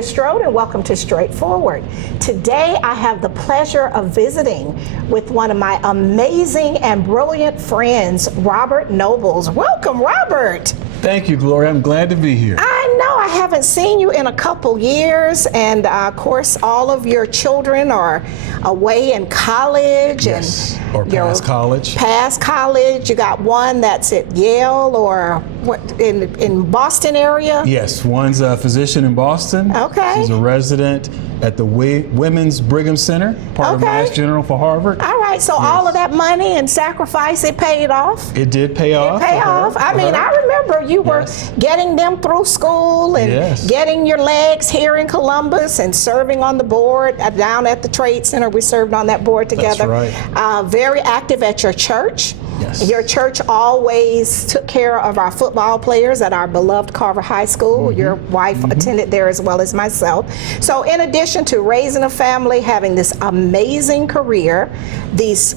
Gloria Strode, and welcome to Straightforward. Today I have the pleasure of visiting with one of my amazing and brilliant friends, Robert Nobles. Welcome, Robert. Thank you, Gloria. I'm glad to be here. I know I haven't seen you in a couple years, and of course all of your children are away in college. Yes, or past college. Past college. You got one that's at Yale or what, in Boston area? Yes, one's a physician in Boston. Okay. She's a resident at the Women's Brigham Center, part of Mass General for Harvard. All right, so all of that money and sacrifice, it paid off? It did pay off. It paid off. I mean, I remember you were getting them through school and getting your legs here in Columbus and serving on the board down at the Trade Center. We served on that board together. That's right. Very active at your church. Yes. Your church always took care of our football players at our beloved Carver High School. Your wife attended there as well as myself. So in addition to raising a family, having this amazing career, these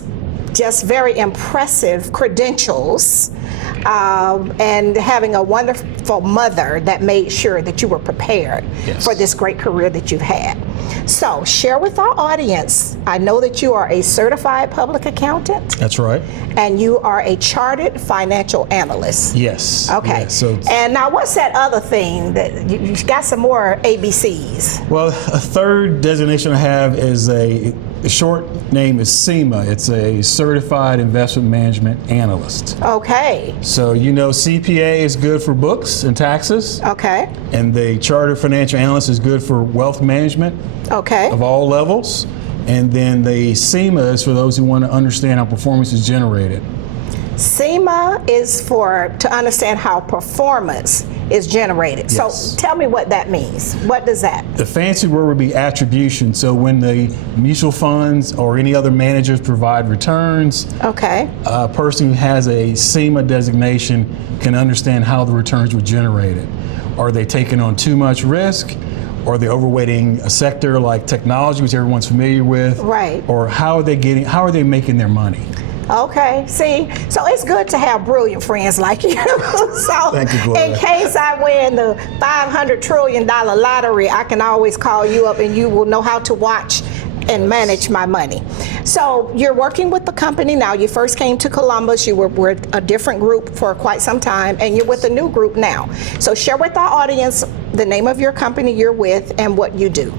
just very impressive credentials, and having a wonderful mother that made sure that you were prepared for this great career that you've had. So share with our audience, I know that you are a certified public accountant. That's right. And you are a chartered financial analyst. Yes. Okay. Yes, so and now what's that other thing that you got some more ABCs? Well, a third designation I have is the short name is CIMA. It's a Certified Investment Management Analyst. Okay. So you know CPA is good for books and taxes. Okay. And the Chartered Financial Analyst is good for wealth management of all levels. And then the CIMA is for those who want to understand how performance is generated. CIMA is to understand how performance is generated. Yes. So tell me what that means. What does that? The fancy word would be attribution. So when the mutual funds or any other managers provide returns, a person who has a CIMA designation can understand how the returns were generated. Are they taking on too much risk? Or are they overweighting a sector like technology, which everyone's familiar with? Right. Or how are they making their money? Okay, see, so it's good to have brilliant friends like you. So thank you, Gloria. In case I win the $500 trillion lottery, I can always call you up and you will know how to watch and manage my money. So you're working with the company now. You first came to Columbus. You were with a different group for quite some time, and you're with a new group now. So share with our audience the name of your company you're with and what you do.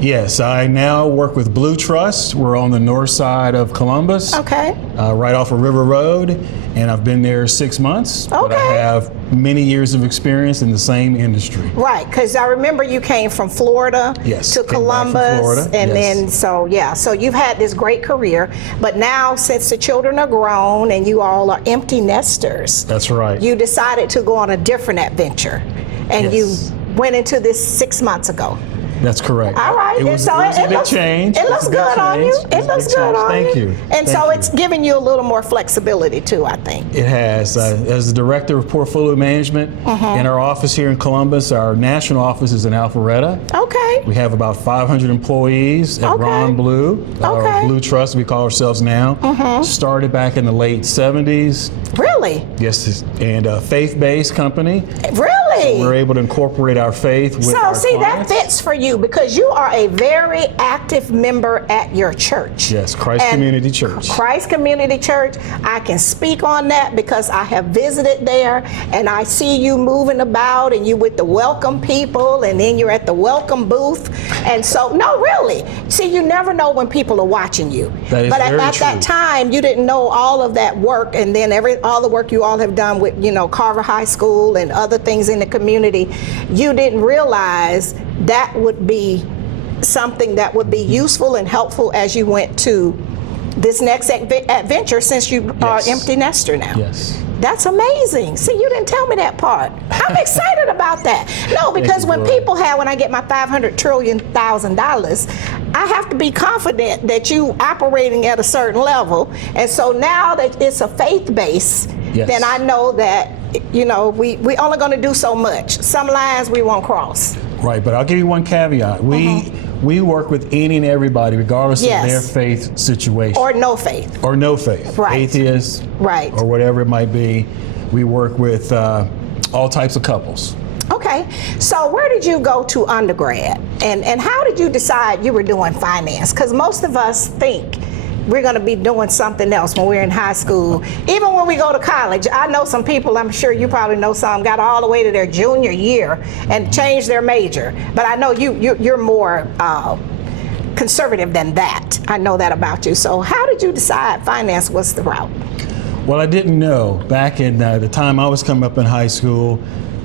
Yes, I now work with BlueTrust. We're on the north side of Columbus, right off of River Road, and I've been there 6 months. But I have many years of experience in the same industry. Right, because I remember you came from Florida to Columbus, Florida. And then so you've had this great career. But now, since the children are grown and you all are empty nesters, that's right. You decided to go on a different adventure, and you went into this 6 months ago. That's correct. All right. It was a big change. It looks good on you. It looks good on you. Thank you. And so it's giving you a little more flexibility too, I think. It has. As the Director of Portfolio Management in our office here in Columbus, our national office is in Alpharetta. Okay. We have about 500 employees at Ron Blue, BlueTrust, we call ourselves now. Started back in the late 70s. Really? Yes, and a faith-based company. Really? So we're able to incorporate our faith with our clients. That fits for you because you are a very active member at your church. Yes, Christ Community Church. Christ Community Church. I can speak on that because I have visited there and I see you moving about and you with the welcome people and then you're at the welcome booth. And so, no, really. See, you never know when people are watching you. That is but very at true. that time, you didn't know all of that work and then all the work you all have done with, Carver High School and other things in the community. You didn't realize that would be something that would be useful and helpful as you went to this next adventure since you are an empty nester now. Yes. That's amazing. See, you didn't tell me that part. I'm excited about that. No, because when I get my $500 trillion, I have to be confident that you operating at a certain level. And so now that it's a faith base, then I know that, we only going to do so much. Some lines we won't cross. Right, but I'll give you one caveat. We work with any and everybody, regardless of their faith situation. Or no faith. Or no faith. Right. Atheists. Right. Or whatever it might be. We work with all types of couples. Okay, so where did you go to undergrad? And how did you decide you were doing finance? Because most of us think we're going to be doing something else when we're in high school. Even when we go to college, I know some people, I'm sure you probably know some, got all the way to their junior year and changed their major. But I know you're more conservative than that. I know that about you. So how did you decide finance was the route? Well, I didn't know. Back in the time I was coming up in high school,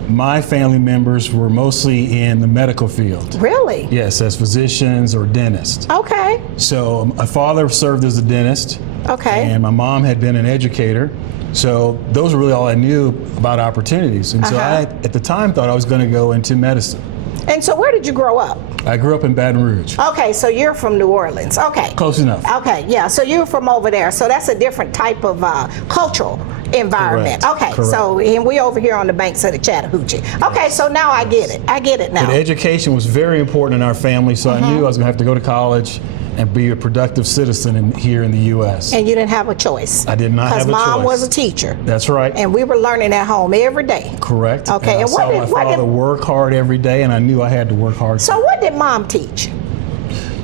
my family members were mostly in the medical field. Really? Yes, as physicians or dentists. Okay. So my father served as a dentist. Okay. And my mom had been an educator. So those were really all I knew about opportunities. And so I, at the time, thought I was going to go into medicine. And so where did you grow up? I grew up in Baton Rouge. Okay, so you're from New Orleans. Okay. Close enough. Okay, yeah, so you're from over there. So that's a different type of cultural environment. Correct. Okay, Correct. so and we over here on the banks of the Chattahoochee. Okay, so now I get it. I get it now. But education was very important in our family, so I knew I was going to have to go to college and be a productive citizen here in the U.S. And you didn't have a choice. I did not have a choice. Because mom was a teacher. That's right. And we were learning at home every day. Correct. Okay, And I saw my father work hard every day, and I knew I had to work hard. So what did mom teach?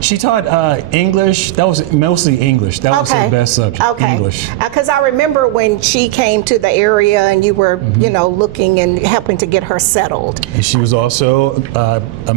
She taught English. That was mostly English. That was her best subject, English. Because I remember when she came to the area and you were, you know, looking and helping to get her settled. And she was also,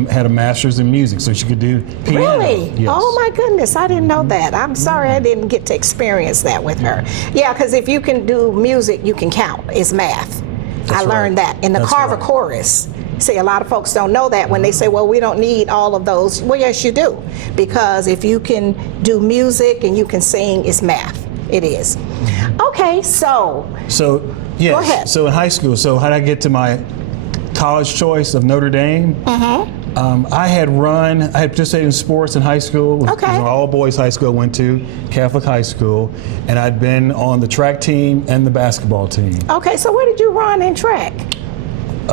had a master's in music, so she could do piano. Really? Yes. Oh my goodness, I didn't know that. I'm sorry I didn't get to experience that with her. Yeah, because if you can do music, you can count. It's math. I learned that in the Carver chorus. See, a lot of folks don't know that when they say, well, we don't need all of those. Well, yes, you do. Because if you can do music and you can sing, it's math. It is. Okay, so. So, yes. Go ahead. So in high school, so how did I get to my college choice of Notre Dame? I had participated in sports in high school. It was an all-boys high school I went to, Catholic high school, and I'd been on the track team and the basketball team. Okay, so where did you run in track?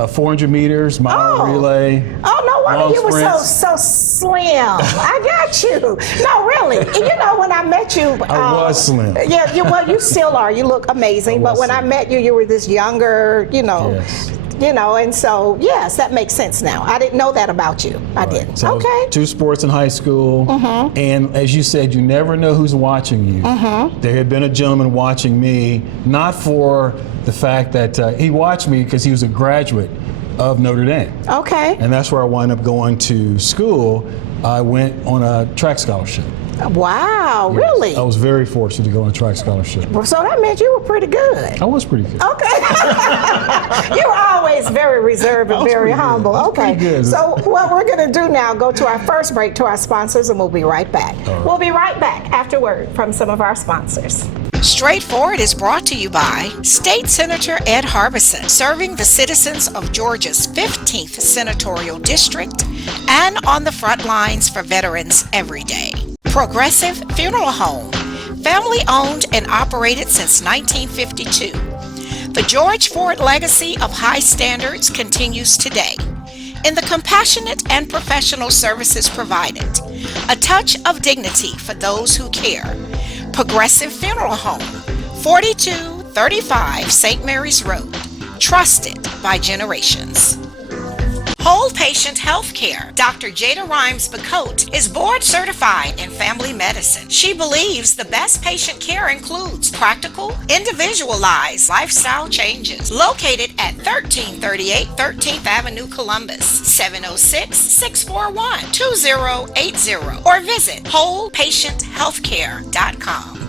400 meters, mile relay. Oh, no wonder you were so slim. I got you. No, really. You know, when I met you, I was slim. Yeah, well, you still are. You look amazing. But when I met you, you were this younger, you know. Yes. You know, and so, yes, that makes sense now. I didn't know that about you. I didn't. So okay. 2 sports in high school. And as you said, you never know who's watching you. There had been a gentleman watching me, not for the fact that he watched me because he was a graduate of Notre Dame. Okay. And that's where I wound up going to school. I went on a track scholarship. Wow, yes. Really? I was very fortunate to go on a track scholarship. Well, so that meant you were pretty good. I was pretty good. Okay. You were always very reserved and very humble. Okay. Good. So what we're going to do now, go to our first break to our sponsors, and we'll be right back. We'll be right back after word from some of our sponsors. Straightforward is brought to you by State Senator Ed Harbison, serving the citizens of Georgia's 15th Senatorial District and on the front lines for veterans every day. Progressive Funeral Home, family owned and operated since 1952. The George Ford legacy of high standards continues today in the compassionate and professional services provided, a touch of dignity for those who care. Progressive Funeral Home, 4235 St. Mary's Road, trusted by generations. Whole Patient Healthcare. Dr. Jada Rimes-Bacote is board certified in family medicine. She believes the best patient care includes practical, individualized lifestyle changes. Located at 1338 13th Avenue, Columbus, 706-641-2080, or visit wholepatienthealthcare.com.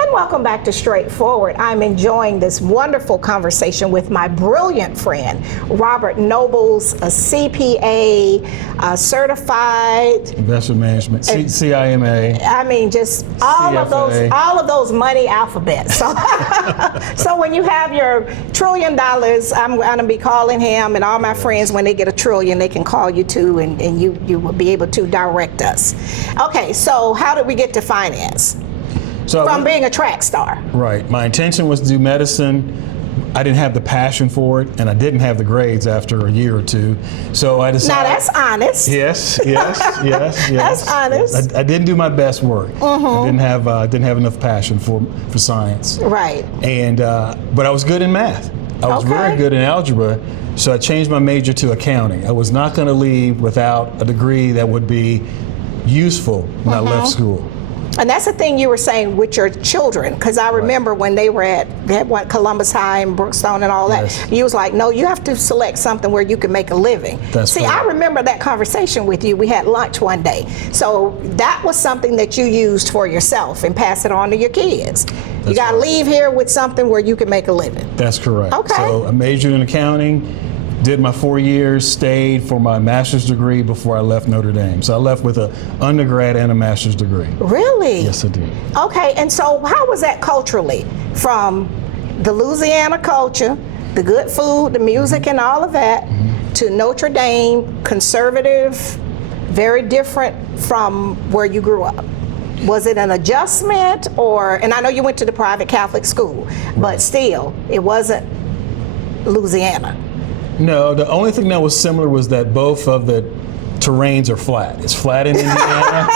And welcome back to Straightforward. I'm enjoying this wonderful conversation with my brilliant friend, Robert Nobles, a CPA, certified investment management, CIMA. I mean, just all CFA. of those money alphabets. So, so when you have your $1 trillion, I'm going to be calling him, and all my friends, when they get $1 trillion, they can call you too, and you will be able to direct us. Okay, so how did we get to finance? So from being a track star. Right. My intention was to do medicine. I didn't have the passion for it, and I didn't have the grades after a year or two. So I decided. Now that's honest. Yes. That's honest. I didn't do my best work. I didn't have enough passion for science. Right. And but I was good in math. I was very good in algebra, so I changed my major to accounting. I was not going to leave without a degree that would be useful when I left school. And that's the thing you were saying with your children, because I remember when they were at Columbus High and Brookstone and all that, you was like, no, you have to select something where you can make a living. See, I remember that conversation with you. We had lunch one day. So that was something that you used for yourself and pass it on to your kids. You got to leave here with something where you can make a living. That's correct. Okay. So I majored in accounting, did my 4 years, stayed for my master's degree before I left Notre Dame. So I left with an undergrad and a master's degree. Really? Yes, I did. Okay, and so how was that culturally? From the Louisiana culture, the good food, the music and all of that, to Notre Dame, conservative, very different from where you grew up. Was it an adjustment or, and I know you went to the private Catholic school, but still, it wasn't Louisiana. No, the only thing that was similar was that both of the terrains are flat. It's flat in Indiana,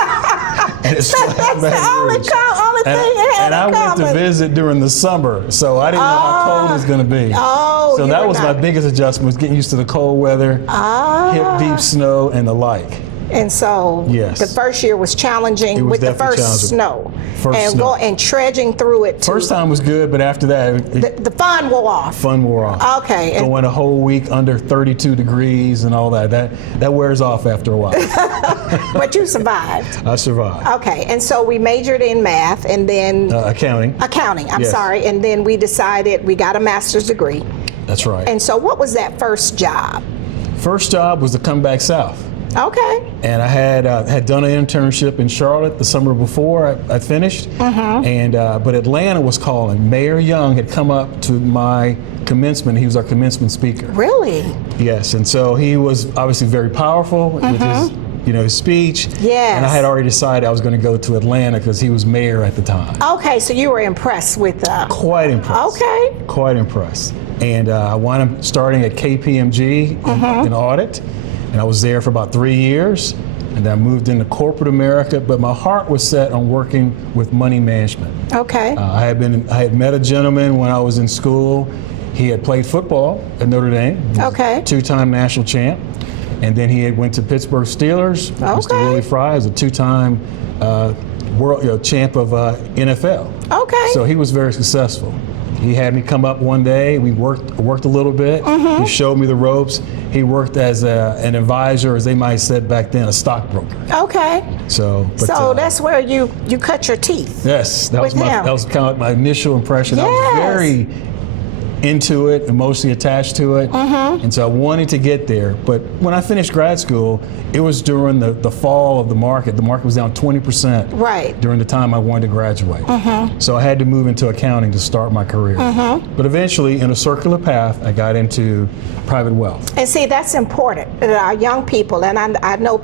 and it's flat in Baton Rouge. Only thing it had and I went to visit during the summer, so I didn't know how cold it was going to be. So that was my biggest adjustment, was getting used to the cold weather, hip deep snow, and the like. And so the first year was challenging with the first snow. And trudging through it too. First time was good, but after that, the fun wore off. Okay. Going a whole week under 32 degrees and all that. That wears off after a while. But you survived. I survived. Okay, and so we majored in math and then accounting. I'm sorry, and then we decided we got a master's degree. That's right. And so what was that first job? First job was to come back south. Okay. And I had done an internship in Charlotte the summer before I finished, and but Atlanta was calling. Mayor Young had come up to my commencement. He was our commencement speaker. Really? Yes, and so he was obviously very powerful with his, his speech. Yes. And I had already decided I was going to go to Atlanta because he was mayor at the time. Okay, so you were impressed with. Quite impressed. Okay. Quite impressed. And I wound up starting at KPMG in audit. And I was there for about 3 years, and then I moved into corporate America, but my heart was set on working with money management. Okay. I had met a gentleman when I was in school. He had played football at Notre Dame. Okay. Two-time national champ. And then he had went to Pittsburgh Steelers. Mr. Willie Fry is a two-time world champ of NFL. Okay. So he was very successful. He had me come up one day. We worked a little bit. He showed me the ropes. He worked as an advisor, as they might have said back then, a stockbroker. Okay. So that's where you cut your teeth. Yes, that was kind of my initial impression. Yes. I was very into it, emotionally attached to it, and so I wanted to get there. But when I finished grad school, it was during the fall of the market. The market was down 20% during the time I wanted to graduate. So I had to move into accounting to start my career. But eventually, in a circular path, I got into private wealth. And see, that's important that our young people, and I know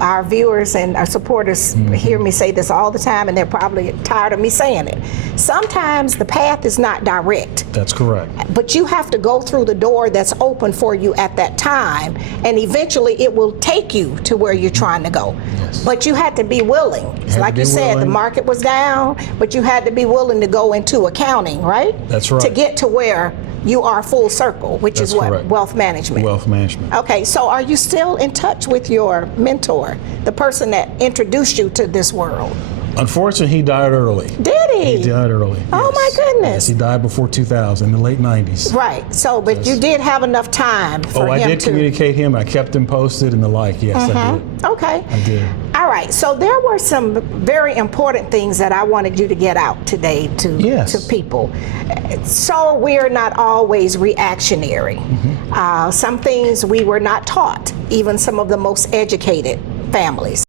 our viewers and our supporters hear me say this all the time, and they're probably tired of me saying it. Sometimes the path is not direct. That's correct. But you have to go through the door that's open for you at that time, and eventually it will take you to where you're trying to go. Yes. But you had to be willing. Like you said, the market was down, but you had to be willing to go into accounting, right? That's right. To get to where you are full circle, which is what? Correct. Wealth management. Wealth management. Okay, so are you still in touch with your mentor, the person that introduced you to this world? Unfortunately, he died early. Did he? He died early. Oh, yes. my goodness. Yes, he died before 2000, in the late 90s. Right. So, but you did have enough time for him to... I did communicate him. I kept him posted and the like. Yes, I did. Okay. I did. All right. So there were some very important things that I wanted you to get out today to people. So we're not always reactionary. Some things we were not taught, even some of the most educated families.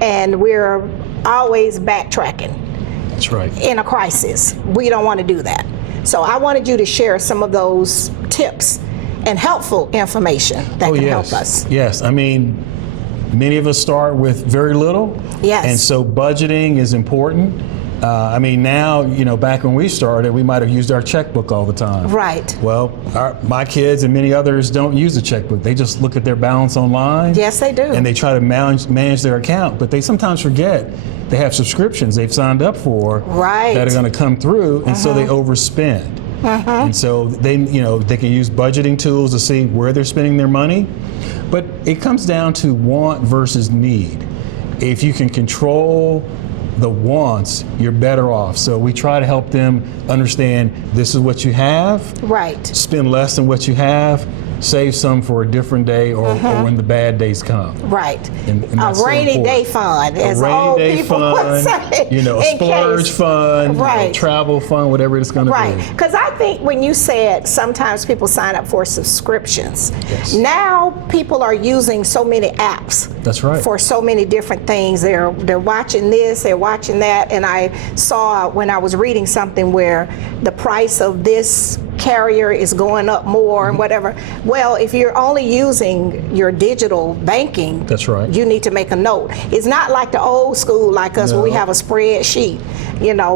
And we're always backtracking. That's right. In a crisis. We don't want to do that. So I wanted you to share some of those tips and helpful information that can help us. Yes. I mean, many of us start with very little. Yes. And so budgeting is important. I mean, now, back when we started, we might have used our checkbook all the time. Right. Well, my kids and many others don't use the checkbook. They just look at their balance online. Yes, they do. And they try to manage their account, but they sometimes forget they have subscriptions they've signed up for that are going to come through, and so they overspend. And so they can use budgeting tools to see where they're spending their money. But it comes down to want versus need. If you can control the wants, you're better off. So we try to help them understand this is what you have. Right. Spend less than what you have. Save some for a different day or when the bad days come. Right. And a rainy day fund, as old people would say. A splurge fund, right. Travel fund, whatever it's going to be. Right. Because I think when you said sometimes people sign up for subscriptions, now people are using so many apps. That's right. For so many different things. They're watching this, they're watching that, and I saw when I was reading something where the price of this carrier is going up more and whatever. Well, if you're only using your digital banking, that's right. You need to make a note. It's not like the old school like us where we have a spreadsheet,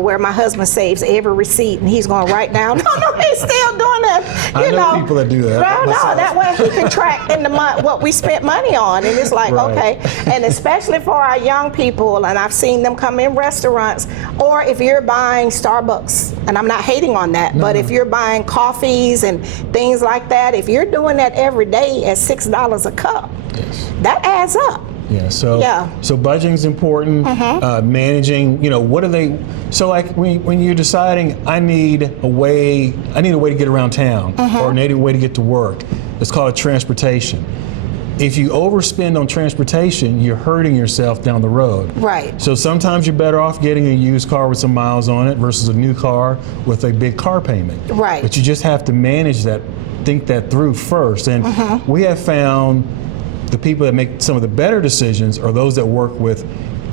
where my husband saves every receipt and he's going to write down. No, he's still doing that. I know people that do that. No, that way he can track in the month what we spent money on, and it's like okay. And especially for our young people, and I've seen them come in restaurants, or if you're buying Starbucks, and I'm not hating on that, but if you're buying coffees and things like that, if you're doing that every day at $6 a cup, that adds up. So budgeting is important. Managing, what are they? So like when you're deciding, I need a way to get around town, or I need a way to get to work. It's called transportation. If you overspend on transportation, you're hurting yourself down the road. Right. So sometimes you're better off getting a used car with some miles on it versus a new car with a big car payment. Right. But you just have to manage that, think that through first. And we have found the people that make some of the better decisions are those that work with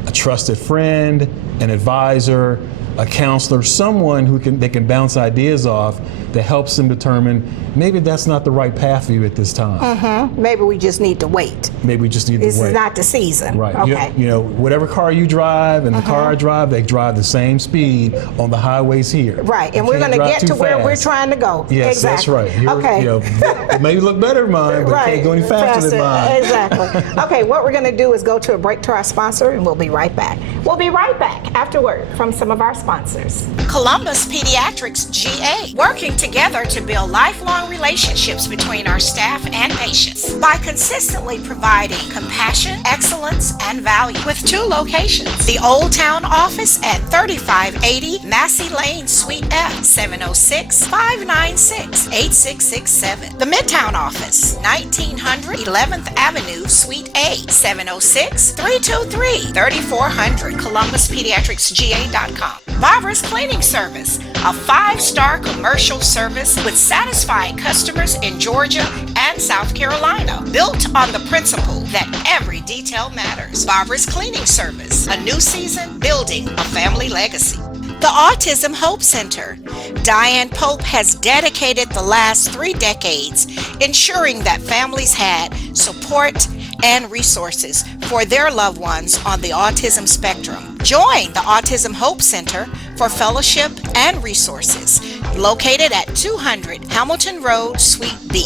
a trusted friend, an advisor, a counselor, someone who they can bounce ideas off that helps them determine maybe that's not the right path for you at this time. Maybe we just need to wait. This is not the season. Right. Okay. Whatever car you drive and the car I drive, they drive the same speed on the highways here. Right. And we're going to get to where we're trying to go. Yes, exactly. That's right. It may look better than mine, but it can't go any faster than mine. Exactly. Okay, what we're going to do is go to a break to our sponsor, and we'll be right back. We'll be right back afterward from some of our sponsors. Columbus Pediatrics GA, working together to build lifelong relationships between our staff and patients by consistently providing compassion, excellence, and value with 2 locations. The Old Town office at 3580 Massey Lane, Suite F, 706-596-8667. The Midtown office, 1900 11th Avenue, Suite A, 706-323-3400, ColumbusPediatricsGA.com. Barbara's Cleaning Service, a 5-star commercial service with satisfied customers in Georgia and South Carolina, built on the principle that every detail matters. Barbara's Cleaning Service, a new season building a family legacy. The Autism Hope Center. Diane Pope has dedicated the last 3 decades ensuring that families had support and resources for their loved ones on the autism spectrum. Join the Autism Hope Center for fellowship and resources, located at 200 Hamilton Road, Suite B,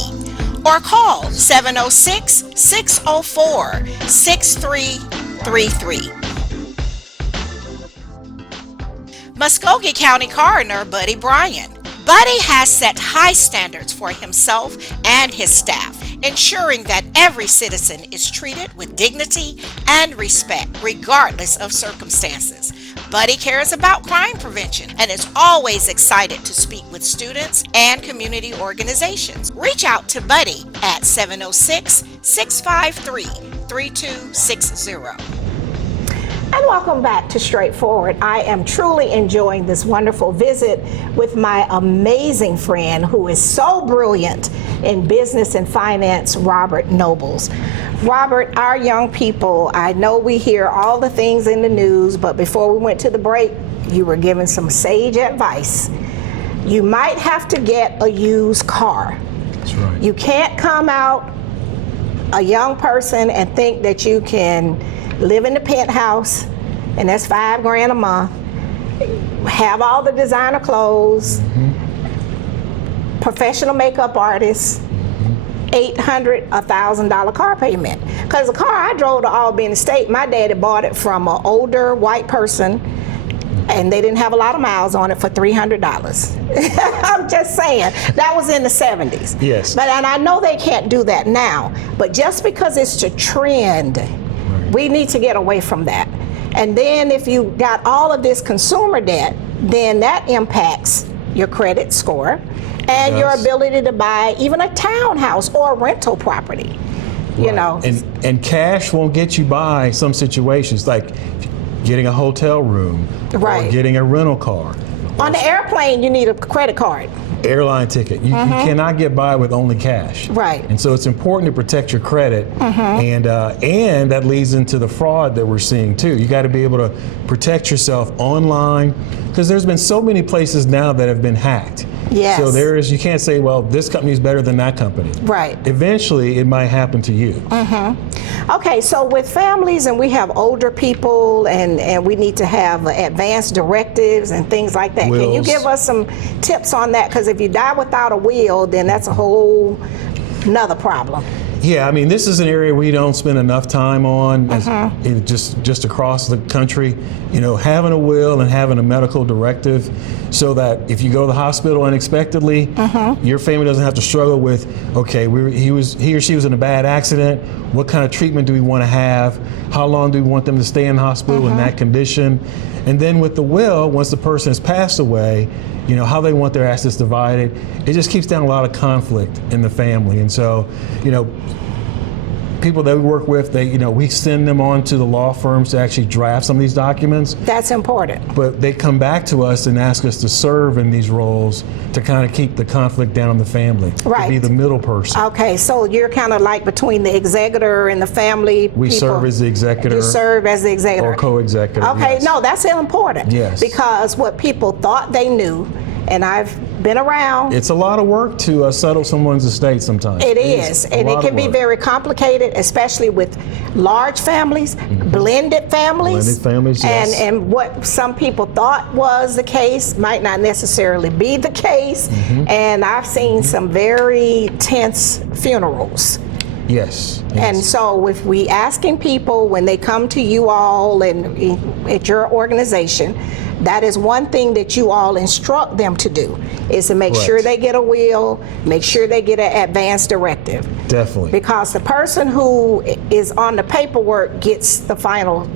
or call 706-604-6333. Muskogee County Coroner Buddy Bryan. Buddy has set high standards for himself and his staff, ensuring that every citizen is treated with dignity and respect, regardless of circumstances. Buddy cares about crime prevention and is always excited to speak with students and community organizations. Reach out to Buddy at 706-653-3260. And welcome back to Straightforward. I am truly enjoying this wonderful visit with my amazing friend who is so brilliant in business and finance, Robert Nobles. Robert, our young people, I know we hear all the things in the news, but before we went to the break, you were giving some sage advice. You might have to get a used car. That's right. You can't come out a young person and think that you can live in the penthouse, and that's $5,000 a month. Have all the designer clothes, professional makeup artists, $800, $1,000 car payment. Because the car I drove to Albany State, my daddy bought it from an older white person and they didn't have a lot of miles on it for $300. I'm just saying, that was in the 70s. Yes. And I know they can't do that now, but just because it's a trend, we need to get away from that. And then if you got all of this consumer debt, then that impacts your credit score and your ability to buy even a townhouse or a rental property. You know. And cash won't get you by some situations, like getting a hotel room or getting a rental car. On the airplane, you need a credit card. Airline ticket. You cannot get by with only cash. Right. And so it's important to protect your credit, and that leads into the fraud that we're seeing too. You got to be able to protect yourself online, because there's been so many places now that have been hacked. Yes. So you can't say, well, this company is better than that company. Right. Eventually, it might happen to you. Okay, so with families, and we have older people, and we need to have advanced directives and things like that. Wills. Can you give us some tips on that? Because if you die without a will, then that's a whole another problem. Yeah, I mean, this is an area we don't spend enough time on, just across the country. You know, having a will and having a medical directive, so that if you go to the hospital unexpectedly, your family doesn't have to struggle with, okay, he or she was in a bad accident. What kind of treatment do we want to have? How long do we want them to stay in the hospital in that condition? And then with the will, once the person has passed away, you know, how they want their assets divided, it just keeps down a lot of conflict in the family. And so, you know, people that we work with, we send them on to the law firms to actually draft some of these documents. That's important. But they come back to us and ask us to serve in these roles to kind of keep the conflict down in the family. Right. To be the middle person. Okay, so you're kind of like between the executor and the family. We serve as the executor. You serve as the executor. Or co-executor. Okay, yes. no, that's important. Yes. Because what people thought they knew, and I've been around. It's a lot of work to settle someone's estate sometimes. It is, and it can be very complicated, especially with large families, blended families. Blended families, yes. And what some people thought was the case might not necessarily be the case. And I've seen some very tense funerals. Yes. And so if we asking people when they come to you all and at your organization, that is one thing that you all instruct them to do, is to make sure they get a will, make sure they get an advance directive. Definitely. Because the person who is on the paperwork gets the final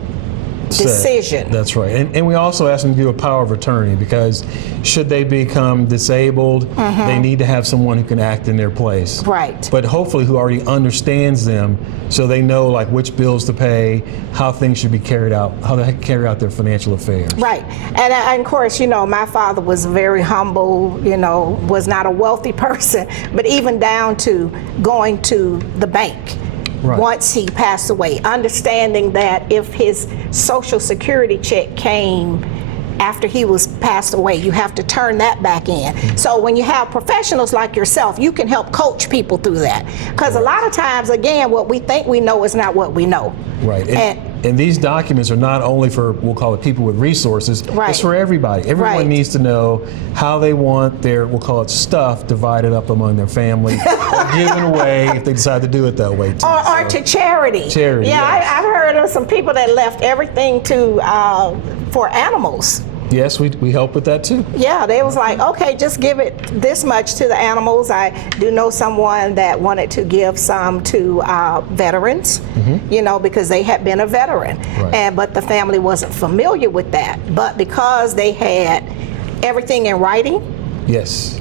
decision. That's right. And we also ask them to do a power of attorney, because should they become disabled, they need to have someone who can act in their place. Right. But hopefully who already understands them, so they know like which bills to pay, how things should be carried out, how they carry out their financial affairs. Right. And of course, you know, my father was very humble, you know, was not a wealthy person, but even down to going to the bank. Once he passed away, understanding that if his Social Security check came after he was passed away, you have to turn that back in. So when you have professionals like yourself, you can help coach people through that. Because a lot of times, again, what we think we know is not what we know. Right. And these documents are not only for, we'll call it people with resources, it's for everybody. Everyone needs to know how they want their, we'll call it stuff, divided up among their family, or given away if they decide to do it that way too. Or to charity. Charity, yeah, yes. I've heard of some people that left everything to for animals. Yes, we help with that too. Yeah, they was like, okay, just give it this much to the animals. I do know someone that wanted to give some to veterans, you know, because they had been a veteran. But the family wasn't familiar with that. But because they had everything in writing,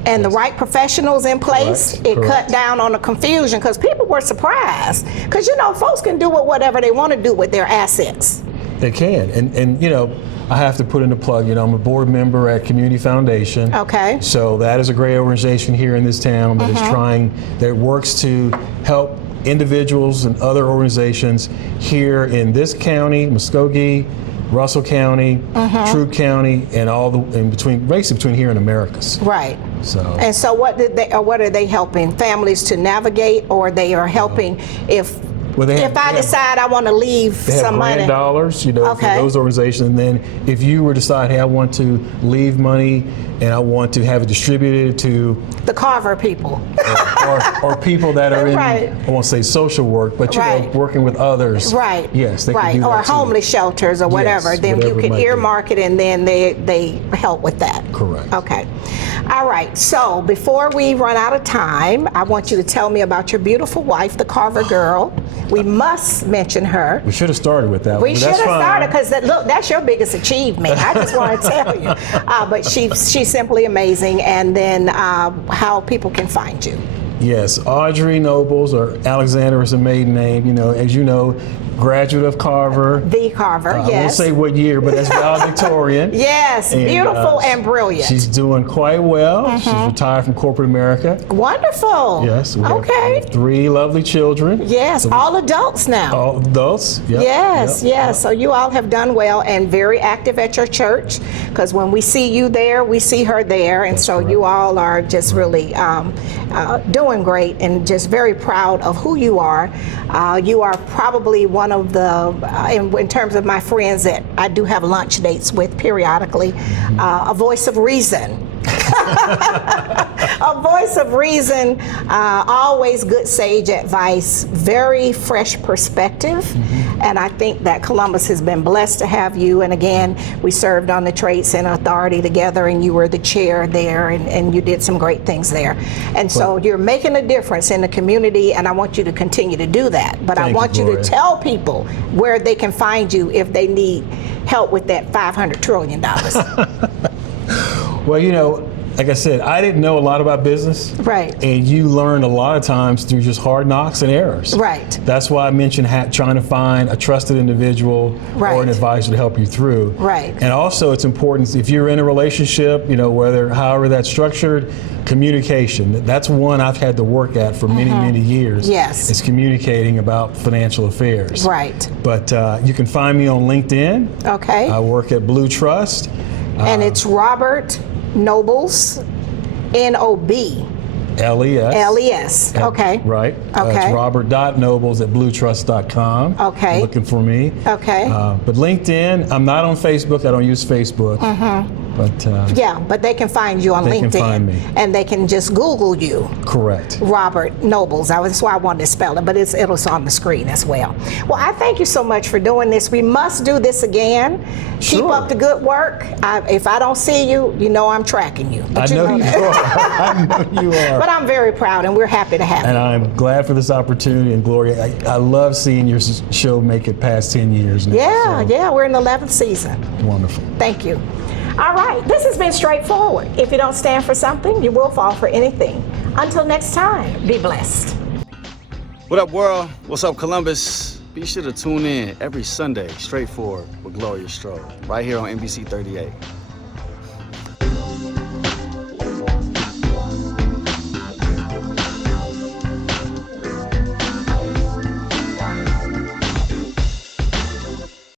and the right professionals in place, it cut down on the confusion, because people were surprised. Because, you know, folks can do whatever they want to do with their assets. They can. And you know, I have to put in a plug, you know, I'm a board member at Community Foundation. Okay. So that is a great organization here in this town that is that works to help individuals and other organizations here in this county, Muskogee, Russell County, Troup County, and all the basically between here and Americus. Right. So. And so what are they helping families to navigate, or they are helping if Well, if I decide I want to leave they have some money. grant dollars, you know, for those organizations. And then if you were to decide, hey, I want to leave money and I want to have it distributed to the Carver people. or people that are in, Right. I won't say social work, but you know, working with others. Right. Yes, they can do that Or too. homeless shelters or whatever. Yes, then whatever you it can might be. earmark it and then they help with that. Correct. Okay. All right. So before we run out of time, I want you to tell me about your beautiful wife, the Carver girl. We must mention her. We should have started with that. We should have That's fine. started because look, that's your biggest achievement. I just want to tell you. But she's simply amazing. And then how people can find you. Yes, Audrey Nobles, or Alexander is a maiden name. You know, as you know, graduate of Carver. The Carver, I won't yes. say what year, but that's valedictorian. Yes, And, beautiful and brilliant. She's doing quite well. She's retired from corporate America. Wonderful. Yes, we have 3 lovely children. Yes, all adults now. All adults. Yep. Yes, Yep. yes. So you all have done well and very active at your church, because when we see you there, we see her there, and so you all are just really doing great and just very proud of who you are. You are probably one of the, in terms of my friends that I do have lunch dates with periodically, a voice of reason. A voice of reason, always good sage advice, very fresh perspective. And I think that Columbus has been blessed to have you. And again, we served on the Trade Center Authority together, and you were the chair there, and you did some great things there. And so you're making a difference in the community, and I want you to continue to do that. But I want you to tell people where they can find you if they need help with that $500 trillion. Well, you know, like I said, I didn't know a lot about business. Right. And you learn a lot of times through just hard knocks and errors. Right. That's why I mentioned trying to find a trusted individual or an advisor to help you through. Right. And also it's important, if you're in a relationship, you know, however that's structured, communication. That's one I've had to work at for many, many years. Yes. It's communicating about financial affairs. Right. But you can find me on LinkedIn. Okay. I work at BlueTrust. And it's Robert Nobles, N-O-B. L-E-S. L-E-S. Okay. Right. Okay. It's robert.nobles@bluetrust.com. Okay. Looking for me. Okay. But LinkedIn, I'm not on Facebook. I don't use Facebook. But yeah, but they can find you on they LinkedIn. can find me. And they can just Google you. Correct. Robert Nobles. That's why I wanted to spell it, but it's on the screen as well. Well, I thank you so much for doing this. We must do this again. Sure. Keep up the good work. If I don't see you, you know I'm tracking you. But I know you that. are. I know you are. But I'm very proud, and we're happy to have And you. I'm glad for this opportunity. And Gloria, I love seeing your show make it past 10 years now. Yeah, so, yeah, we're in the 11th season. Wonderful. Thank you. All right, this has been straightforward. If you don't stand for something, you will fall for anything. Until next time, be blessed. What up, world? What's up, Columbus? Be sure to tune in every Sunday, Straightforward with Gloria Strode, right here on NBC 38.